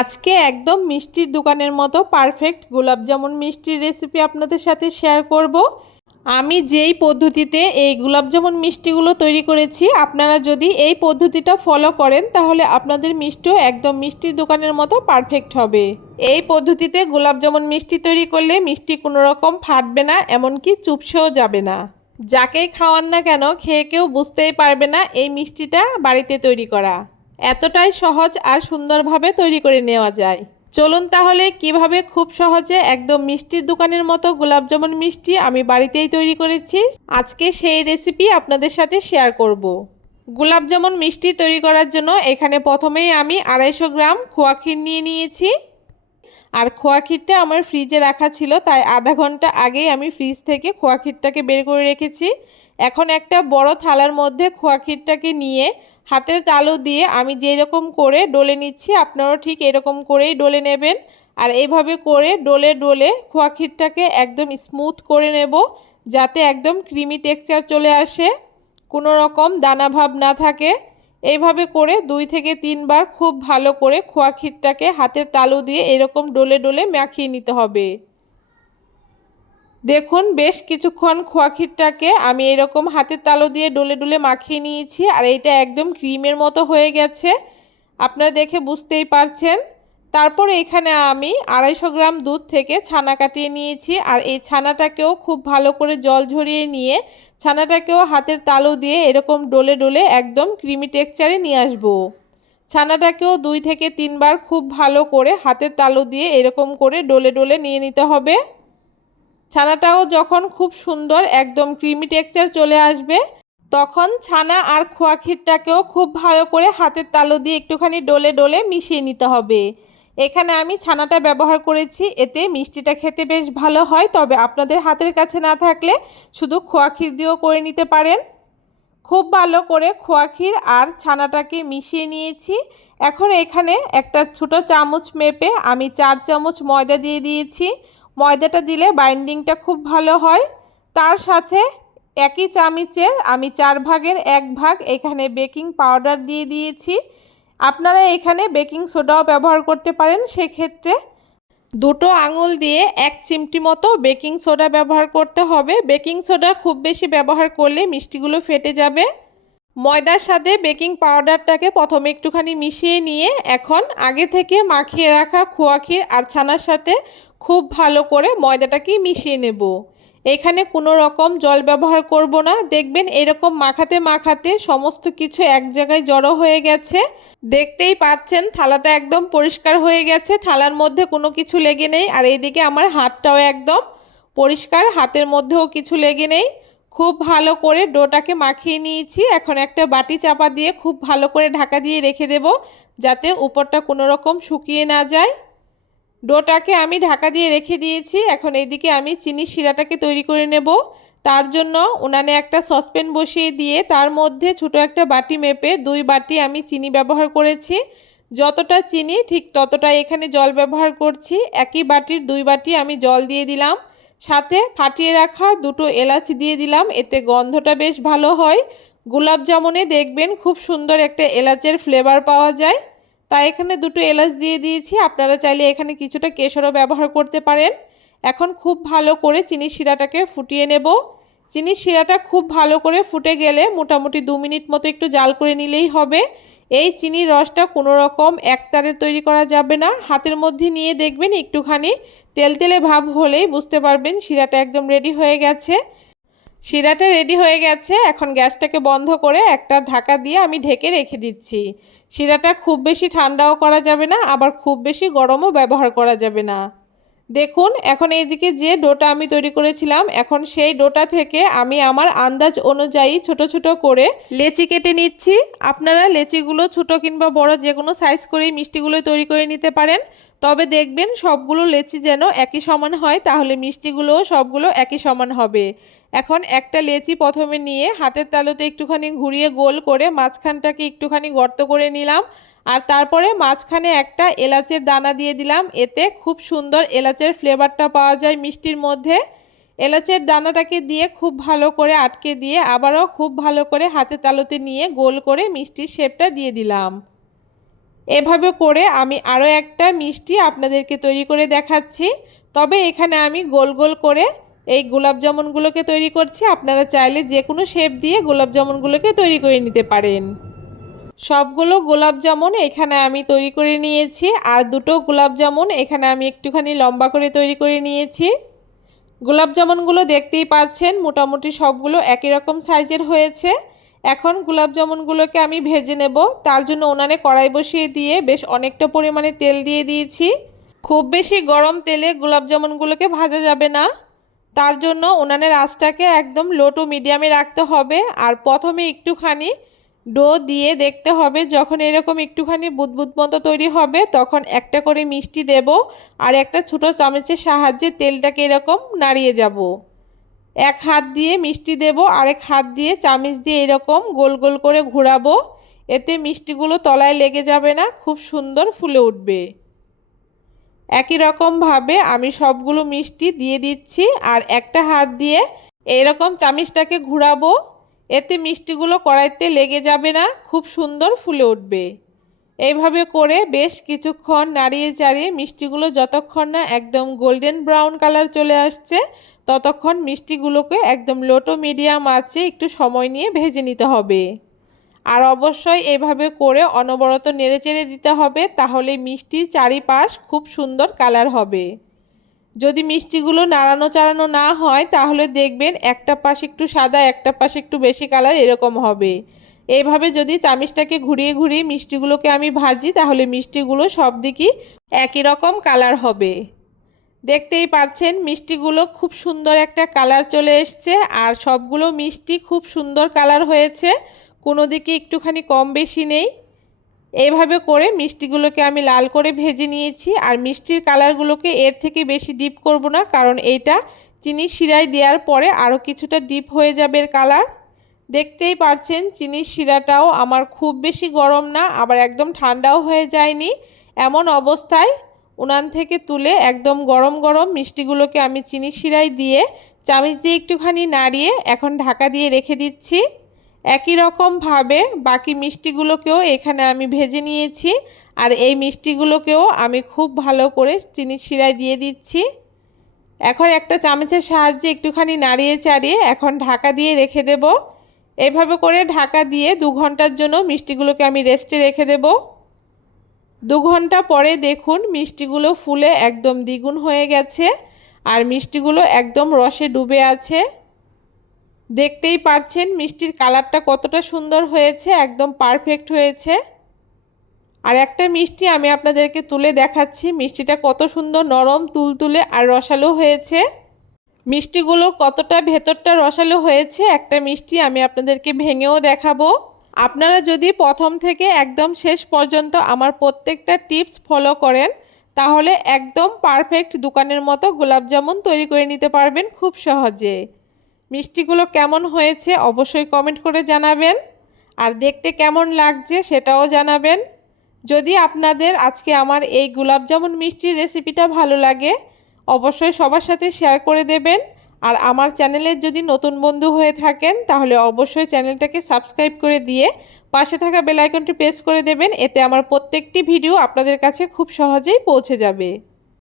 আজকে একদম মিষ্টির দোকানের মতো পারফেক্ট গোলাপজামুন মিষ্টির রেসিপি আপনাদের সাথে শেয়ার করব। আমি যেই পদ্ধতিতে এই গোলাপজামুন মিষ্টিগুলো তৈরি করেছি, আপনারা যদি এই পদ্ধতিটা ফলো করেন, তাহলে আপনাদের মিষ্টিও একদম মিষ্টির দোকানের মতো পারফেক্ট হবে। এই পদ্ধতিতে গোলাপ গোলাপজামুন মিষ্টি তৈরি করলে মিষ্টি কোনো রকম ফাটবে না, এমনকি চুপসেও যাবে না। যাকেই খাওয়ান না কেন, খেয়ে কেউ বুঝতেই পারবে না এই মিষ্টিটা বাড়িতে তৈরি করা। এতটাই সহজ আর সুন্দরভাবে তৈরি করে নেওয়া যায়। চলুন তাহলে কীভাবে খুব সহজে একদম মিষ্টির দোকানের মতো গোলাপজামুন মিষ্টি আমি বাড়িতেই তৈরি করেছি, আজকে সেই রেসিপি আপনাদের সাথে শেয়ার করব। গোলাপজামুন মিষ্টি তৈরি করার জন্য এখানে প্রথমেই আমি আড়াইশো গ্রাম খোয়া ক্ষীর নিয়ে নিয়েছি। আর খোয়া ক্ষীরটা আমার ফ্রিজে রাখা ছিল, তাই আধা ঘণ্টা আগেই আমি ফ্রিজ থেকে খোয়া ক্ষীরটাকে বের করে রেখেছি। এখন একটা বড় থালার মধ্যে খোয়া ক্ষীরটাকে নিয়ে হাতের তালু দিয়ে আমি যেই রকম করে ডলে নিচ্ছি, আপনারাও ঠিক এরকম করেই ডলে নেবেন। আর এইভাবে করে ডলে ডলে খোয়া ক্ষীরটাকে একদম স্মুথ করে নেব, যাতে একদম ক্রিমি টেক্সচার চলে আসে, কোনো রকম দানাভাব না থাকে। এইভাবে করে দুই থেকে তিনবার খুব ভালো করে খোয়া ক্ষীরটাকে হাতের তালু দিয়ে এরকম ডলে ডলে মাখিয়ে নিতে হবে। দেখুন, বেশ কিছুক্ষণ খোয়া ক্ষীরটাকে আমি এরকম হাতের তালো দিয়ে ডলে ডলে মাখিয়ে নিয়েছি আর এটা একদম ক্রিমের মতো হয়ে গেছে। আপনারা দেখে বুঝতেই পারছেন। তারপর এখানে আমি আড়াইশো গ্রাম দুধ থেকে ছানা কাটিয়ে নিয়েছি আর এই ছানাটাকেও খুব ভালো করে জল ঝরিয়ে নিয়ে ছানাটাকেও হাতের তালু দিয়ে এরকম ডলে ডলে একদম ক্রিমি টেক্সচারে নিয়ে আসব। ছানাটাকেও দুই থেকে তিনবার খুব ভালো করে হাতের তালু দিয়ে এরকম করে ডলে ডলে নিয়ে নিতে হবে। ছানাটাও যখন খুব সুন্দর, একদম ক্রিমি টেক্সচার চলে আসবে, তখন ছানা আর খোয়া ক্ষীরটাকেও খুব ভালো করে হাতের তালু দিয়ে একটুখানি ডলে ডলে মিশিয়ে নিতে হবে। এখানে আমি ছানাটা ব্যবহার করেছি, এতে মিষ্টিটা খেতে বেশ ভালো হয়, তবে আপনাদের হাতের কাছে না থাকলে শুধু খোয়া ক্ষীর দিয়েও করে নিতে পারেন। খুব ভালো করে খোয়া ক্ষীর আর ছানাটাকে মিশিয়ে নিয়েছি। এখন এখানে একটা ছোট চামচ মেপে আমি চার চামচ ময়দা দিয়ে দিয়েছি। ময়দাটা দিলে বাইন্ডিংটা খুব ভালো হয়। তার সাথে একই চামিচের আমি চার ভাগের এক ভাগ এখানে বেকিং পাউডার দিয়ে দিয়েছি। আপনারা এখানে বেকিং সোডাও ব্যবহার করতে পারেন, সেক্ষেত্রে দুটো আঙুল দিয়ে এক চিমটি মতো বেকিং সোডা ব্যবহার করতে হবে। বেকিং সোডা খুব বেশি ব্যবহার করলে মিষ্টিগুলো ফেটে যাবে। ময়দার সাথে বেকিং পাউডারটাকে প্রথমে একটুখানি মিশিয়ে নিয়ে এখন আগে থেকে মাখিয়ে রাখা খোয়া ক্ষীর আর ছানার সাথে খুব ভালো করে ময়দাটাকে মিশিয়ে নেব। এখানে কোনো রকম জল ব্যবহার করব না। দেখবেন এরকম মাখাতে মাখাতে সমস্ত কিছু এক জায়গায় জড়ো হয়ে গেছে। দেখতেই পাচ্ছেন, থালাটা একদম পরিষ্কার হয়ে গেছে। থালার মধ্যে কোনো কিছু লেগে নেই। আর এইদিকে আমার হাতটাও একদম পরিষ্কার। হাতের মধ্যেও কিছু লেগে নেই। খুব ভালো করে ডোটাকে মাখিয়ে নিয়েছি। এখন একটা বাটি চাপা দিয়ে খুব ভালো করে ঢাকা দিয়ে রেখে দেব, যাতে উপরটা কোনো রকম শুকিয়ে না যায়। ডোটাকে আমি ঢাকা দিয়ে রেখে দিয়েছি। এখন এইদিকে আমি চিনি শিরাটাকে তৈরি করে নেব। তার জন্য উনানে একটা সসপ্যান বসিয়ে দিয়ে তার মধ্যে ছোট একটা বাটি মেপে দুই বাটি আমি চিনি ব্যবহার করেছি। যতটা চিনি ঠিক ততটা এখানে জল ব্যবহার করছি। একই বাটির দুই বাটি আমি জল দিয়ে দিলাম। সাথে ফাটিয়ে রাখা দুটো এলাচ দিয়ে দিলাম। এতে গন্ধটা বেশ ভালো হয়। গোলাপ জামুনে দেখবেন খুব সুন্দর একটা এলাচের ফ্লেভার পাওয়া যায়। তাই এখানে দুটো এলাচ দিয়ে দিয়েছি। আপনারা চাইলে এখানে কিছুটা কেশরও ব্যবহার করতে পারেন। এখন খুব ভালো করে চিনি শিরাটাকে ফুটিয়ে নেব। চিনি শিরাটা খুব ভালো করে ফুটে গেলে মোটামুটি দু মিনিট মতো একটু জাল করে নিলেই হবে। এই চিনির রসটা কোনো রকম একতারের তৈরি করা যাবে না। হাতের মধ্যে নিয়ে দেখবেন একটুখানি তেল তেলে ভাব হলেই বুঝতে পারবেন শিরাটা একদম রেডি হয়ে গেছে। শিরাটা রেডি হয়ে গেছে। এখন গ্যাসটাকে বন্ধ করে একটা ঢাকা দিয়ে আমি ঢেকে রেখে দিচ্ছি। শিরাটা খুব বেশি ঠান্ডাও করা যাবে না, আবার খুব বেশি গরমও ব্যবহার করা যাবে না। দেখুন, এখন এইদিকে যে ডোটা আমি তৈরি করেছিলাম, এখন সেই ডোটা থেকে আমি আমার আন্দাজ অনুযায়ী ছোট ছোট করে লেচি কেটে নিচ্ছি। আপনারা লেচিগুলো ছোট কিংবা বড় যে কোনো সাইজ করেই মিষ্টিগুলো তৈরি করে নিতে পারেন। তবে দেখবেন সবগুলো লেচি যেন একই সমান হয়, তাহলে মিষ্টিগুলোও সবগুলো একই সমান হবে। এখন একটা লেচি প্রথমে নিয়ে হাতের তালুতে একটুখানি ঘুরিয়ে গোল করে মাঝখানটাকে একটুখানি গর্ত করে নিলাম। আর তারপরে মাঝখানে একটা এলাচের দানা দিয়ে দিলাম। এতে খুব সুন্দর এলাচের ফ্লেভারটা পাওয়া যায় মিষ্টির মধ্যে। এলাচের দানাটাকে দিয়ে খুব ভালো করে আটকে দিয়ে আবারও খুব ভালো করে হাতে তালুতে নিয়ে গোল করে মিষ্টির শেপটা দিয়ে দিলাম। এভাবে করে আমি আরও একটা মিষ্টি আপনাদেরকে তৈরি করে দেখাচ্ছি। তবে এখানে আমি গোল গোল করে এই গোলাপ জামুনগুলোকে তৈরি করছি। আপনারা চাইলে যে কোনো শেপ দিয়ে গোলাপ জামুনগুলোকে তৈরি করে নিতে পারেন। সবগুলো গোলাপ জামুন এখানে আমি তৈরি করে নিয়েছি আর দুটো গোলাপ জামুন এখানে আমি একটুখানি লম্বা করে তৈরি করে নিয়েছি। গোলাপ জামুনগুলো দেখতেই পাচ্ছেন মোটামুটি সবগুলো একই রকম সাইজের হয়েছে। এখন গোলাপ জামুনগুলোকে আমি ভেজে নেব। তার জন্য উনানে কড়াই বসিয়ে দিয়ে বেশ অনেকটা পরিমাণে তেল দিয়ে দিয়েছি। খুব বেশি গরম তেলে গোলাপ জামুনগুলোকে ভাজা যাবে না। তার জন্য উনানের আঁচটাকে একদম লো টু মিডিয়ামে রাখতে হবে। আর প্রথমে একটুখানি ডো দিয়ে দেখতে হবে, যখন এরকম একটুখানি বুদবুদ মতো তৈরি হবে, তখন একটা করে মিষ্টি দেব আর একটা ছোট চামচের সাহায্যে তেলটাকে এরকম নাড়িয়ে যাব। এক হাত দিয়ে মিষ্টি দেব, আরেক হাত দিয়ে চামিচ দিয়ে এরকম গোল গোল করে ঘোরাবো। এতে মিষ্টিগুলো তলায় লেগে যাবে না, খুব সুন্দর ফুলে উঠবে। একই রকমভাবে আমি সবগুলো মিষ্টি দিয়ে দিচ্ছি আর একটা হাত দিয়ে এরকম চামিচটাকে ঘুরাবো। এতে মিষ্টিগুলো কড়াইতে লেগে যাবে না, খুব সুন্দর ফুলে উঠবে। এইভাবে করে বেশ কিছুক্ষণ নাড়িয়ে চাড়িয়ে মিষ্টিগুলো যতক্ষণ না একদম গোল্ডেন ব্রাউন কালার চলে আসছে, ততক্ষণ মিষ্টিগুলোকে একদম লোটো মিডিয়াম আছে একটু সময় নিয়ে ভেজে নিতে হবে। আর অবশ্যই এভাবে করে অনবরত নেড়েচেড়ে দিতে হবে, তাহলে মিষ্টির চারিপাশ খুব সুন্দর কালার হবে। যদি মিষ্টিগুলো নাড়ানো চাড়ানো না হয়, তাহলে দেখবেন একটা পাশ একটু সাদা, একটা পাশ একটু বেশি কালার, এরকম হবে। এইভাবে যদি চামিচটাকে ঘুরিয়ে ঘুরিয়ে মিষ্টিগুলোকে আমি ভাজি, তাহলে মিষ্টিগুলো সব দিকই একই রকম কালার হবে। দেখতেই পারছেন, মিষ্টিগুলো খুব সুন্দর একটা কালার চলে এসছে, আর সবগুলো মিষ্টি খুব সুন্দর কালার হয়েছে। কোনো দিকে একটুখানি কম বেশি নেই। এইভাবে করে মিষ্টিগুলোকে আমি লাল করে ভেজে নিয়েছি আর মিষ্টির কালারগুলোকে এর থেকে বেশি ডিপ করব না, কারণ এইটা চিনি শিরায় দেওয়ার পরে আরও কিছুটা ডিপ হয়ে যাবে কালার। দেখতেই পারছেন, চিনির শিরাটাও আমার খুব বেশি গরম না, আবার একদম ঠান্ডাও হয়ে যায়নি। এমন অবস্থায় উনান থেকে তুলে একদম গরম গরম মিষ্টিগুলোকে আমি চিনি শিরায় দিয়ে চামিচ দিয়ে একটুখানি নাড়িয়ে এখন ঢাকা দিয়ে রেখে দিচ্ছি। একই রকমভাবে বাকি মিষ্টিগুলোকেও এখানে আমি ভেজে নিয়েছি। আর এই মিষ্টিগুলোকেও আমি খুব ভালো করে চিনির শিরায় দিয়ে দিচ্ছি। এখন একটা চামচের সাহায্যে একটুখানি নাড়িয়ে চাড়িয়ে এখন ঢাকা দিয়ে রেখে দেব। এভাবে করে ঢাকা দিয়ে দু ঘণ্টার জন্য মিষ্টিগুলোকে আমি রেস্টে রেখে দেব। দু ঘণ্টা পরে দেখুন মিষ্টিগুলো ফুলে একদম দ্বিগুণ হয়ে গেছে। আর মিষ্টিগুলো একদম রসে ডুবে আছে। দেখতেই পারছেন মিষ্টির কালারটা কতটা সুন্দর হয়েছে, একদম পারফেক্ট হয়েছে। আর একটা মিষ্টি আমি আপনাদেরকে তুলে দেখাচ্ছি, মিষ্টিটা কত সুন্দর নরম, তুলতুলে আর রসালো হয়েছে। মিষ্টিগুলো কতটা ভেতরটা রসালো হয়েছে, একটা মিষ্টি আমি আপনাদেরকে ভেঙেও দেখাবো। আপনারা যদি প্রথম থেকে একদম শেষ পর্যন্ত আমার প্রত্যেকটা টিপস ফলো করেন, তাহলে একদম পারফেক্ট দোকানের মতো গোলাপজামুন তৈরি করে নিতে পারবেন খুব সহজে। মিষ্টিগুলো কেমন হয়েছে অবশ্যই কমেন্ট করে জানাবেন। আর দেখতে কেমন লাগছে সেটাও জানাবেন। যদি আপনাদের আজকে আমার এই গোলাপজামুন মিষ্টির রেসিপিটা ভালো লাগে, অবশ্যই সবার সাথে শেয়ার করে দেবেন। আর আমার চ্যানেলের যদি নতুন বন্ধু হয়ে থাকেন, তাহলে অবশ্যই চ্যানেলটাকে সাবস্ক্রাইব করে দিয়ে পাশে থাকা বেলাইকনটি প্রেস করে দেবেন। এতে আমার প্রত্যেকটি ভিডিও আপনাদের কাছে খুব সহজেই পৌঁছে যাবে।